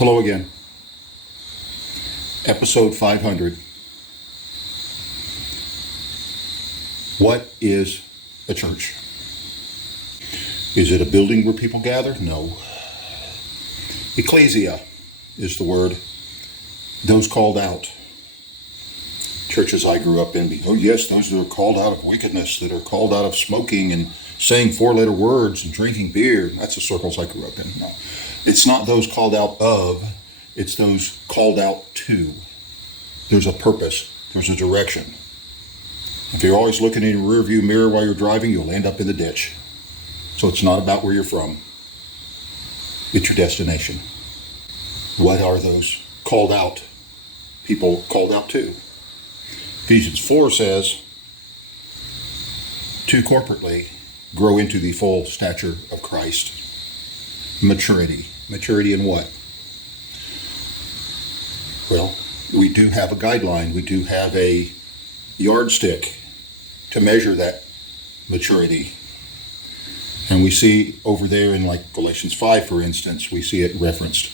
Hello again. Episode 500. What is a church? Is it a building where people gather? No. Ecclesia is the word. Those called out. Churches I grew up in, oh yes, those that are called out of wickedness, that are called out of smoking and saying four-letter words and drinking beer. That's the circles I grew up in. No. It's not those called out of, it's those called out to. There's a purpose, there's a direction. If you're always looking in your rearview mirror while you're driving, you'll end up in the ditch. So it's not about where you're from. It's your destination. What are those called out people called out to? Ephesians 4 says, to corporately grow into the full stature of Christ. Maturity. Maturity in what? Well, we do have a guideline. We do have a yardstick to measure that maturity. And we see over there in like Galatians 5, for instance, we see it referenced.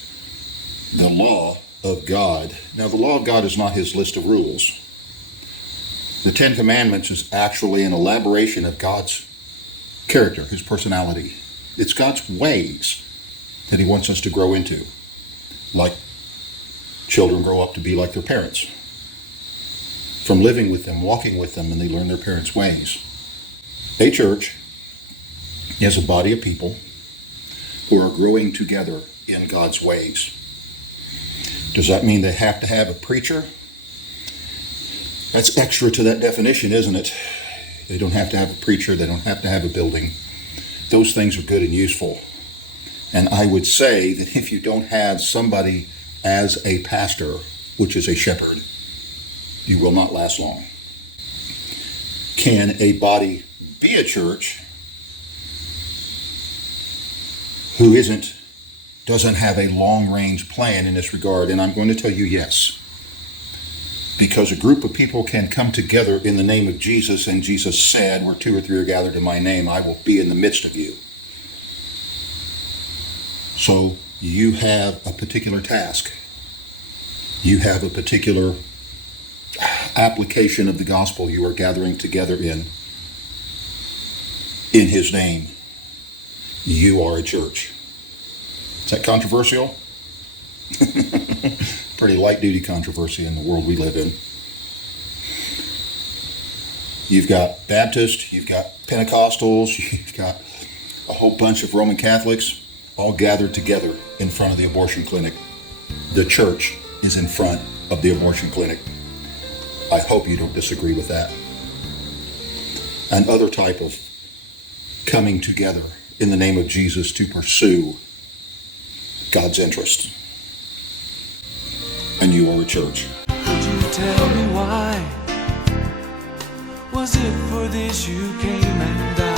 The law of God. Now, the law of God is not his list of rules. The Ten Commandments is actually an elaboration of God's character, his personality. It's God's ways that he wants us to grow into. Like children grow up to be like their parents. From living with them, walking with them, and they learn their parents' ways. A church is a body of people who are growing together in God's ways. Does that mean they have to have a preacher? That's extra to that definition, isn't it? They don't have to have a preacher. They don't have to have a building. Those things are good and useful. And I would say that if you don't have somebody as a pastor, which is a shepherd, you will not last long. Can a body be a church who doesn't have a long-range plan in this regard? And I'm going to tell you yes. Because a group of people can come together in the name of Jesus, and Jesus said, where two or three are gathered in my name, I will be in the midst of you. So you have a particular task. You have a particular application of the gospel you are gathering together in his name. You are a church. Is that controversial? Pretty light-duty controversy in the world we live in. You've got Baptists, you've got Pentecostals, you've got a whole bunch of Roman Catholics all gathered together in front of the abortion clinic. The church is in front of the abortion clinic. I hope you don't disagree with that. Another type of coming together in the name of Jesus to pursue God's interest. And you are a church. Could you tell me why? Was it for this you came and died?